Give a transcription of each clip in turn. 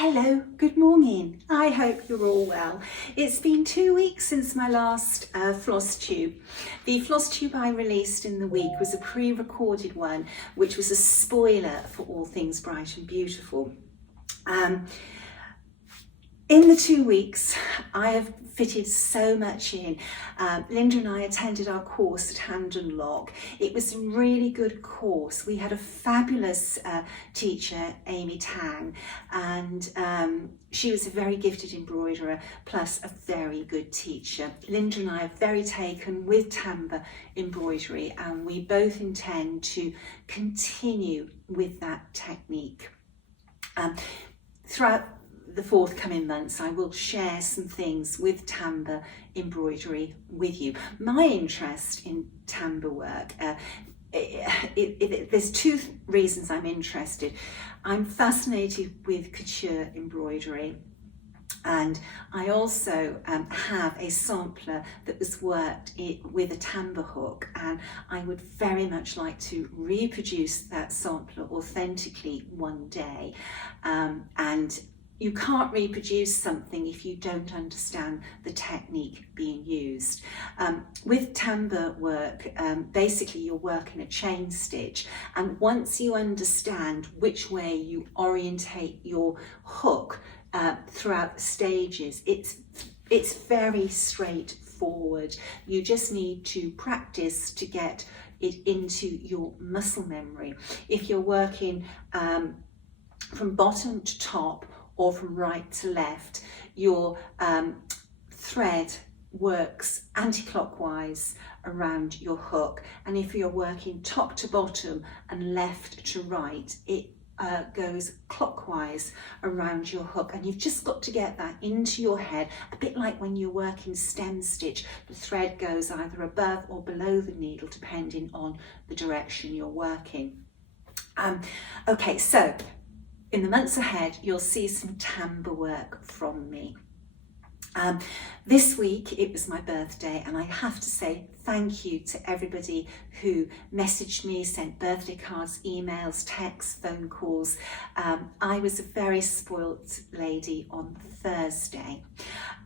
Hello, good morning. I hope you're all well. It's been 2 weeks since my last Flosstube. The Flosstube I released in the week was a pre-recorded one, which was a spoiler for All Things Bright and Beautiful. In the 2 weeks, I have fitted so much in. Linda and I attended our course at Hand and Lock. It was a really good course. We had a fabulous teacher, Amy Tang, and she was a very gifted embroiderer, plus a very good teacher. Linda and I are very taken with Tambour embroidery, and we both intend to continue with that technique. Throughout the forthcoming months, I will share some things with Tambour embroidery with you. My interest in Tambour work, there's two reasons I'm interested. I'm fascinated with couture embroidery, and I also have a sampler that was worked with a Tambour hook, and I would very much like to reproduce that sampler authentically one day. And you can't reproduce something if you don't understand the technique being used. With Tambour work, basically you're working a chain stitch, and once you understand which way you orientate your hook throughout the stages, it's very straightforward. You just need to practice to get it into your muscle memory. If you're working from bottom to top or from right to left, your thread works anti-clockwise around your hook, and if you're working top to bottom and left to right, it goes clockwise around your hook. And you've just got to get that into your head, a bit like when you're working stem stitch. The thread goes either above or below the needle depending on the direction you're working. Okay, so in the months ahead, you'll see some Tambour work from me. This week, it was my birthday, and I have to say thank you to everybody who messaged me, sent birthday cards, emails, texts, phone calls. I was a very spoilt lady on Thursday.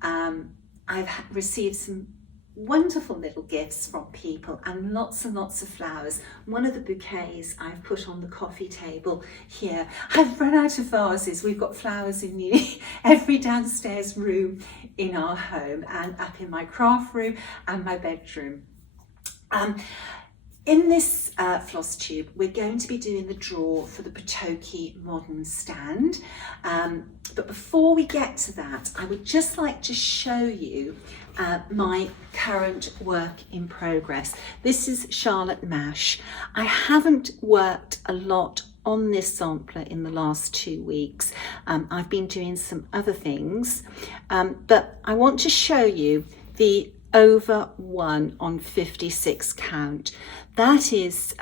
I've received some wonderful little gifts from people and lots of flowers. One of the bouquets I've put on the coffee table here. I've run out of vases. We've got flowers in nearly every downstairs room in our home, and up in my craft room and my bedroom. In this Flosstube, we're going to be doing the draw for the Potoky modern stand. But before we get to that, I would just like to show you my current work in progress. This is Charlotte Mash. I haven't worked a lot on this sampler in the last 2 weeks. I've been doing some other things, but I want to show you the over 1 on 56 count. That is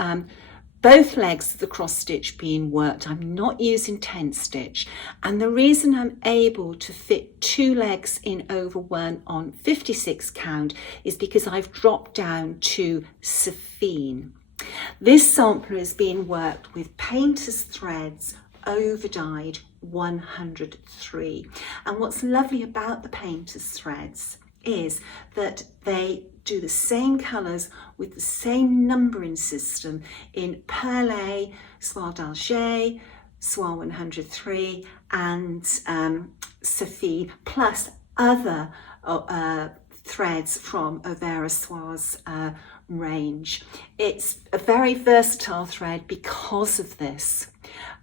both legs of the cross stitch being worked. I'm not using 10 stitch, and the reason I'm able to fit 2 legs in over 1 on 56 count is because I've dropped down to Saphine. This sampler is being worked with painter's threads over dyed 103, and what's lovely about the painter's threads is that they do the same colours with the same numbering system in Perlé, Soie d'Alger, Soie 103 and Saphine, plus other threads from Overa Soie's range. It's a very versatile thread because of this.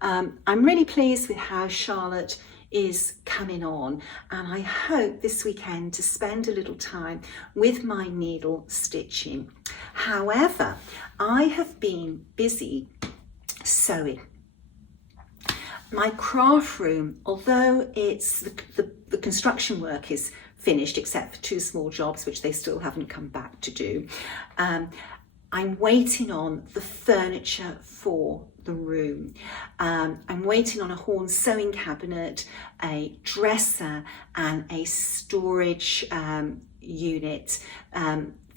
I'm really pleased with how Charlotte is coming on, and I hope this weekend to spend a little time with my needle stitching. However, I have been busy sewing. My craft room, although it's the construction work is finished except for 2 small jobs which they still haven't come back to do, I'm waiting on the furniture for the room. I'm waiting on a horn sewing cabinet, a dresser and a storage unit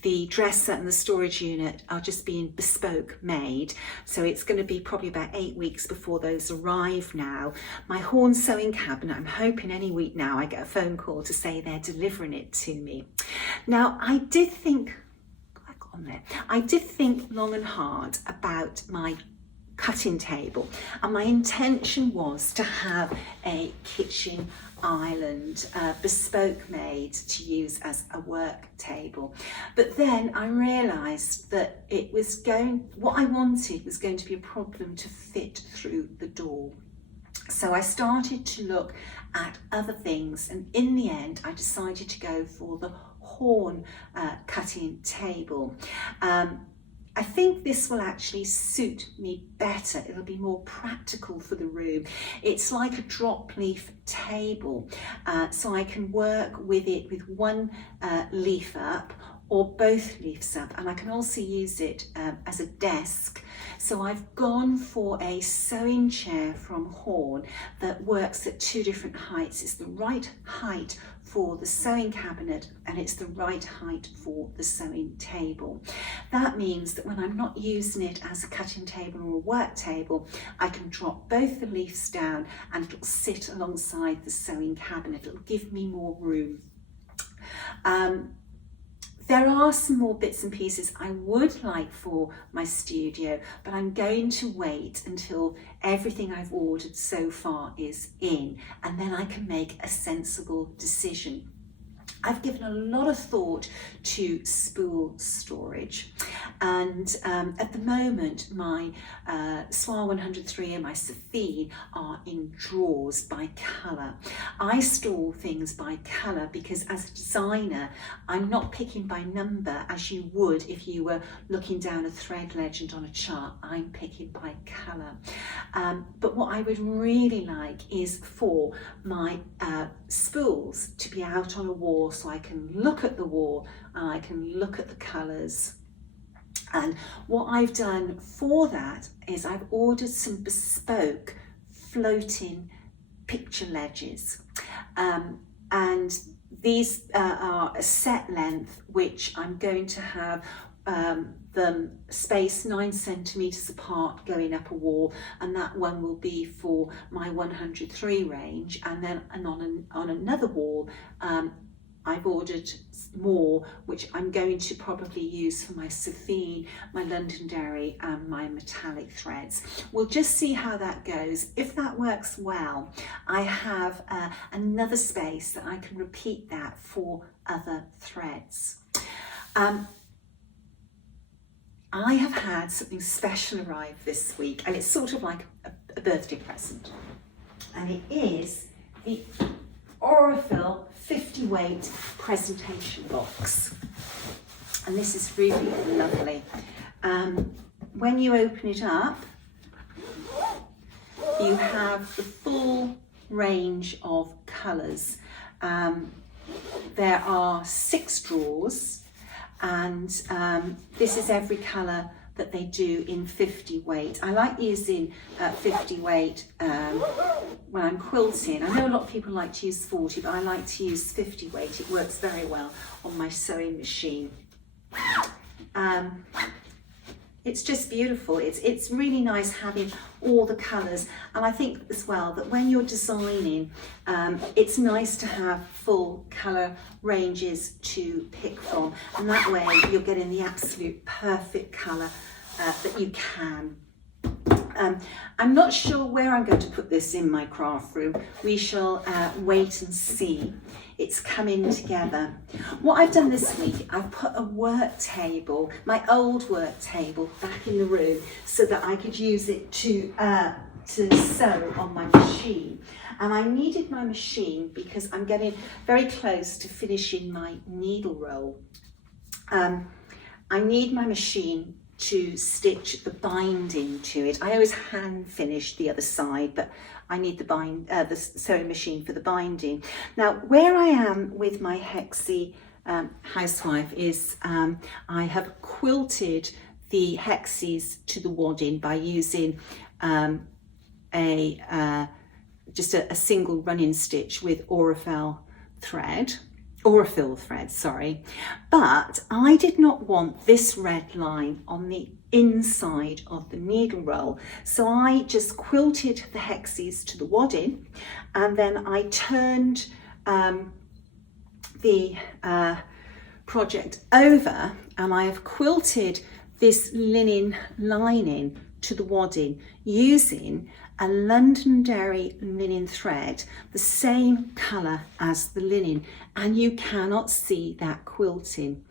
the dresser and the storage unit are just being bespoke made, so it's going to be probably about 8 weeks before those arrive now. My horn sewing cabinet, I'm hoping any week now I get a phone call to say they're delivering it to me. Now I did think long and hard about my cutting table, and my intention was to have a kitchen island bespoke made to use as a work table. But then I realized that what I wanted was going to be a problem to fit through the door. So I started to look at other things, and in the end I decided to go for the horn cutting table. I think this will actually suit me better. It'll be more practical for the room. It's like a drop leaf table, so I can work with it with one leaf up or both leaves up, and I can also use it as a desk. So I've gone for a sewing chair from Horn that works at 2 different heights. It's the right height for the sewing cabinet and it's the right height for the sewing table. That means that when I'm not using it as a cutting table or a work table, I can drop both the leaves down and it'll sit alongside the sewing cabinet. It'll give me more room. There are some more bits and pieces I would like for my studio, but I'm going to wait until everything I've ordered so far is in, and then I can make a sensible decision. I've given a lot of thought to spool storage, and at the moment my Soir 103 and my Sophie are in drawers by colour. I store things by colour because as a designer I'm not picking by number as you would if you were looking down a thread legend on a chart. I'm picking by colour. But what I would really like is for my spools to be out on a wall, so I can look at the wall and I can look at the colours. And what I've done for that is I've ordered some bespoke floating picture ledges, and these are a set length which I'm going to have them spaced 9 centimetres apart going up a wall, and that one will be for my 103 range, and then on another wall I've ordered more which I'm going to probably use for my Sophie, my Londonderry and my metallic threads. We'll just see how that goes. If that works well, I have another space that I can repeat that for other threads. I have had something special arrive this week, and it's sort of like a birthday present, and it is the Aurifil 50 weight presentation box, and this is really lovely. When you open it up, you have the full range of colours. There are 6 drawers, and this is every colour that they do in 50 weight. I like using 50 weight when I'm quilting. I know a lot of people like to use 40, but I like to use 50 weight. It works very well on my sewing machine. It's just beautiful. It's really nice having all the colours, and I think as well that when you're designing, it's nice to have full colour ranges to pick from, and that way you're getting the absolute perfect colour that you can. I'm not sure where I'm going to put this in my craft room. We shall wait and see. It's coming together. What I've done this week, I've put a work table, my old work table, back in the room so that I could use it to sew on my machine. And I needed my machine because I'm getting very close to finishing my needle roll. I need my machine to stitch the binding to it. I always hand finish the other side, but I need the sewing machine for the binding. Now, where I am with my hexie housewife is I have quilted the hexies to the wadding by using just a single running stitch with Aurifil thread. or a fill thread, sorry. But I did not want this red line on the inside of the needle roll. So I just quilted the hexies to the wadding, and then I turned the project over, and I have quilted this linen lining to the wadding using a Londonderry linen thread, the same colour as the linen, and you cannot see that quilting.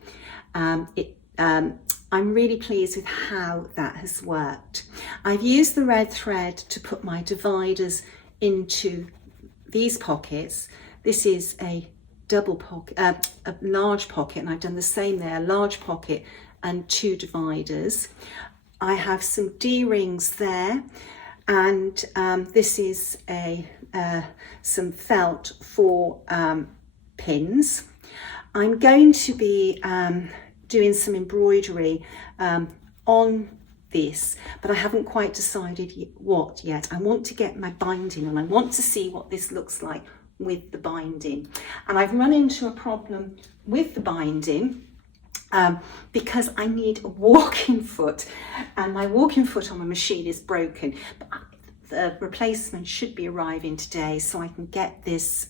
I'm really pleased with how that has worked. I've used the red thread to put my dividers into these pockets. This is a double pocket, a large pocket, and I've done the same there, large pocket and 2 dividers. I have some D-rings there, and this is some felt for pins. I'm going to be doing some embroidery on this, but I haven't quite decided what yet. I want to get my binding on. I want to see what this looks like with the binding. And I've run into a problem with the binding because I need a walking foot, and my walking foot on my machine is broken. But the replacement should be arriving today, so I can get this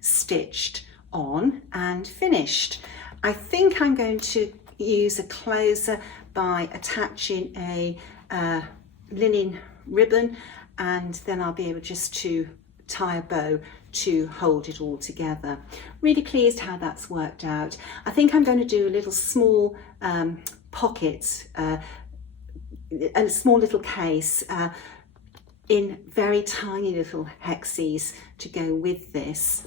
stitched on and finished. I think I'm going to use a closer by attaching a linen ribbon, and then I'll be able just to tie a bow to hold it all together. Really pleased how that's worked out. I think I'm going to do a little small pocket, a small little case in very tiny little hexies to go with this.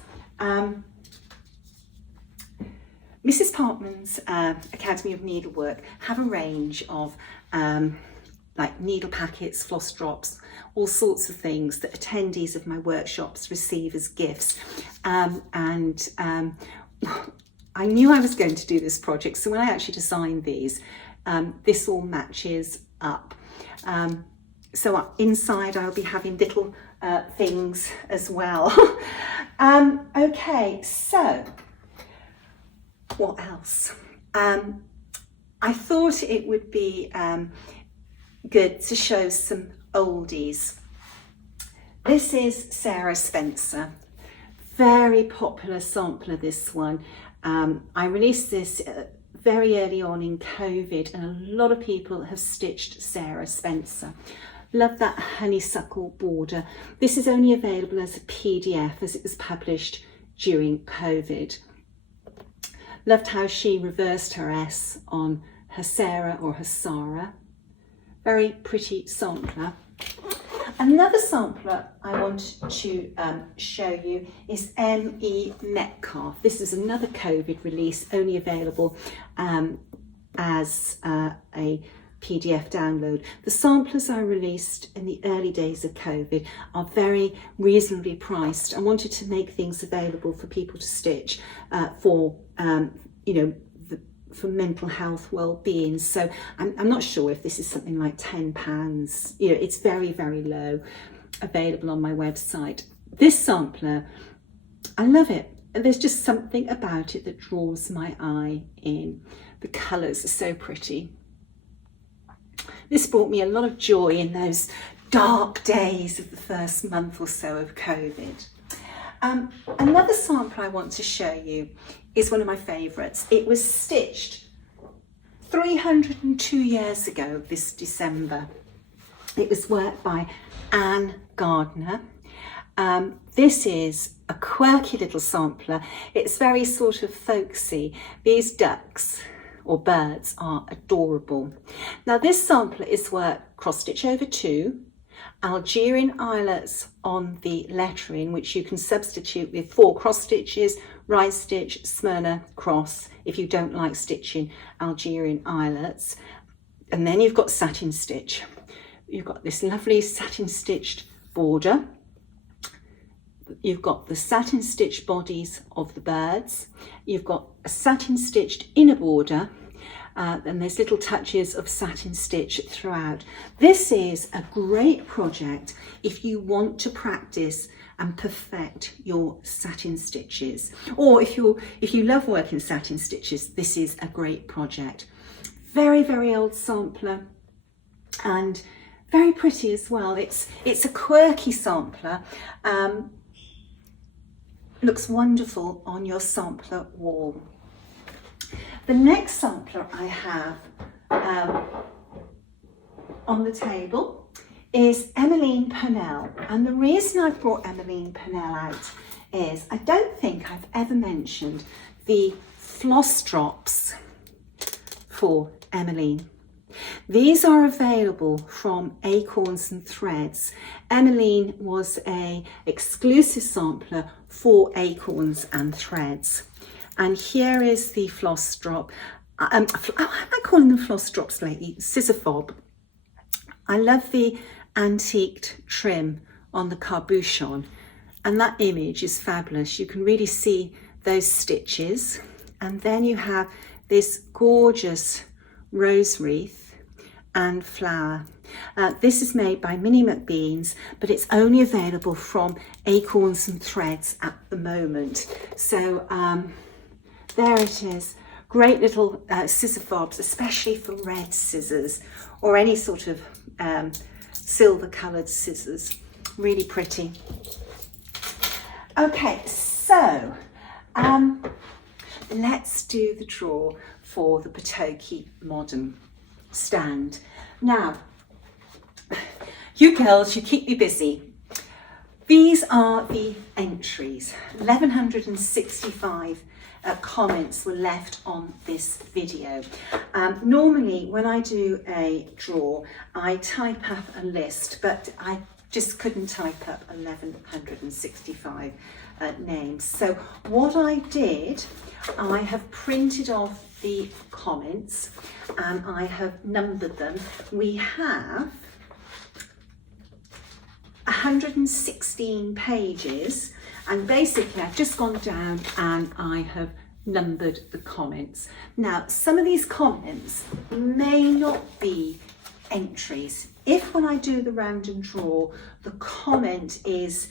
Mrs. Parkman's Academy of Needlework have a range of like needle packets, floss drops, all sorts of things that attendees of my workshops receive as gifts. I knew I was going to do this project, so when I actually designed these, this all matches up. So inside I'll be having little things as well. Okay, so what else? I thought it would be good to show some oldies. This is Sarah Spencer, very popular sampler, this one. I released this very early on in COVID, and a lot of people have stitched Sarah Spencer. Love that honeysuckle border. This is only available as a PDF as it was published during COVID. Loved how she reversed her S on her Sarah or her Sarah. Very pretty sampler. Another sampler I want to show you is M.E. Metcalf. This is another COVID release, only available as a PDF download. The samplers I released in the early days of COVID are very reasonably priced. I wanted to make things available for people to stitch for for mental health well-being. So I'm not sure if this is something like £10. It's very, very low, available on my website. This sampler, I love it. There's just something about it that draws my eye in. The colours are so pretty. This brought me a lot of joy in those dark days of the first month or so of COVID. Another sample I want to show you is one of my favourites. It was stitched 302 years ago this December. It was worked by Anne Gardner. This is a quirky little sampler. It's very sort of folksy. These ducks or birds are adorable. Now this sampler is worked cross stitch over 2, Algerian eyelets on the lettering, which you can substitute with 4 cross stitches, right stitch, Smyrna cross if you don't like stitching Algerian eyelets. And then you've got satin stitch. You've got this lovely satin stitched border. You've got the satin stitched bodies of the birds. You've got a satin stitched inner border. And there's little touches of satin stitch throughout. This is a great project if you want to practice and perfect your satin stitches. Or if you love working satin stitches, this is a great project. Very, very old sampler and very pretty as well. It's a quirky sampler. Looks wonderful on your sampler wall. The next sampler I have on the table is Emmeline Purnell, and the reason I've brought Emmeline Purnell out is I don't think I've ever mentioned the floss drops for Emmeline. These are available from Acorns and Threads. Emmeline was an exclusive sampler for Acorns and Threads. And here is the floss drop. I'm calling them floss drops lately, scissor fob. I love the antiqued trim on the cabochon, and that image is fabulous. You can really see those stitches, and then you have this gorgeous rose wreath and flower. This is made by Minnie McBean's, but it's only available from Acorns and Threads at the moment. So there it is. Great little scissor fobs, especially for red scissors or any sort of silver coloured scissors. Really pretty. Okay, so let's do the draw for the Potoky modern stand. Now, you girls, you keep me busy. These are the entries. 1165 comments were left on this video. Normally when I do a draw, I type up a list, but I just couldn't type up 1165 names. So what I did, I have printed off the comments and I have numbered them. We have 116 pages, and basically I've just gone down and I have numbered the comments. Now, some of these comments may not be entries. If when I do the random draw, the comment is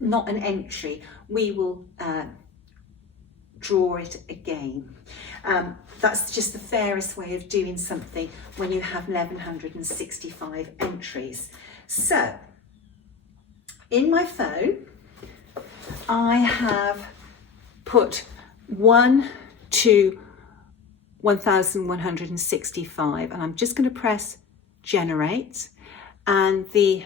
not an entry, we will draw it again. That's just the fairest way of doing something when you have 1165 entries. So, in my phone, I have put 1 to 1165, and I'm just going to press generate, and the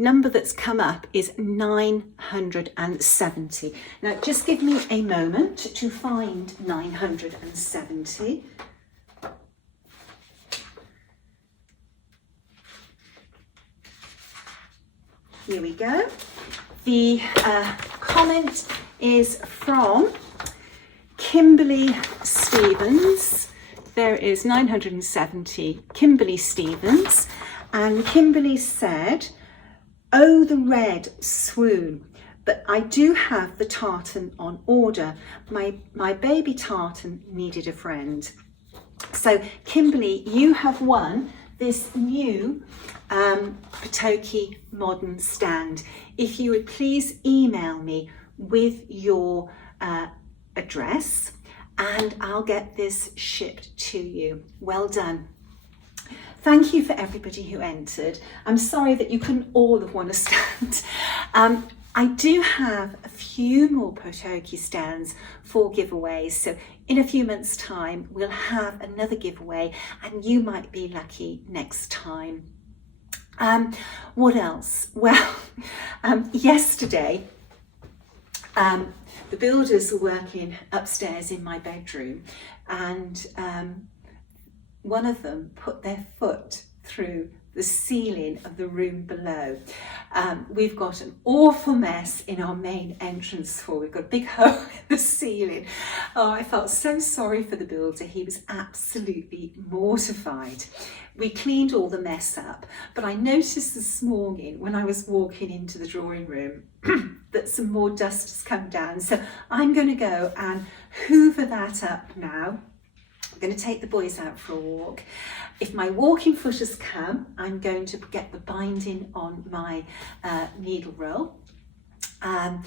number that's come up is 970. Now just give me a moment to find 970. Here we go. The comment is from Kimberly Stevens. There is 970, Kimberly Stevens, and Kimberly said, "Oh, the red, swoon, but I do have the tartan on order. My baby tartan needed a friend." So Kimberly, you have won this new Potoky modern stand. If you would please email me with your address and I'll get this shipped to you. Well done. Thank you for everybody who entered. I'm sorry that you couldn't all have won a stand. I do have a few more Potoky stands for giveaways, so in a few months' time we'll have another giveaway and you might be lucky next time. What else? Well, yesterday the builders were working upstairs in my bedroom, and one of them put their foot through the ceiling of the room below. We've got an awful mess in our main entrance hall. We've got a big hole in the ceiling. Oh, I felt so sorry for the builder. He was absolutely mortified. We cleaned all the mess up, but I noticed this morning when I was walking into the drawing room that some more dust has come down. So I'm going to go and hoover that up now. I'm going to take the boys out for a walk. If my walking footers come, I'm going to get the binding on my needle roll. And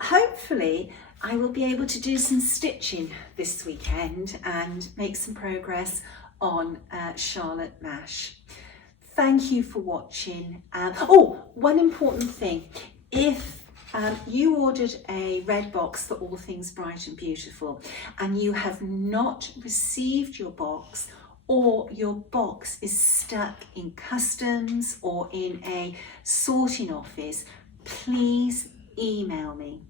hopefully I will be able to do some stitching this weekend and make some progress on Charlotte Mash. Thank you for watching. One important thing. If you ordered a red box for All Things Bright and Beautiful and you have not received your box, or your box is stuck in customs or in a sorting office, please email me.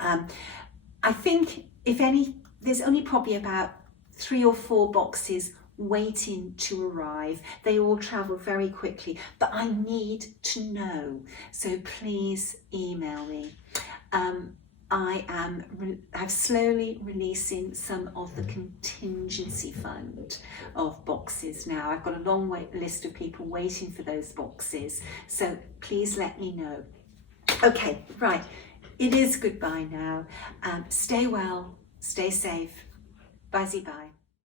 I think there's only probably about 3 or 4 boxes waiting to arrive. They all travel very quickly, but I need to know, so please email me. I'm slowly releasing some of the contingency fund of boxes now. I've got a long list of people waiting for those boxes, so please let me know. Okay, right, it is goodbye now. Stay well, stay safe. Bye-bye.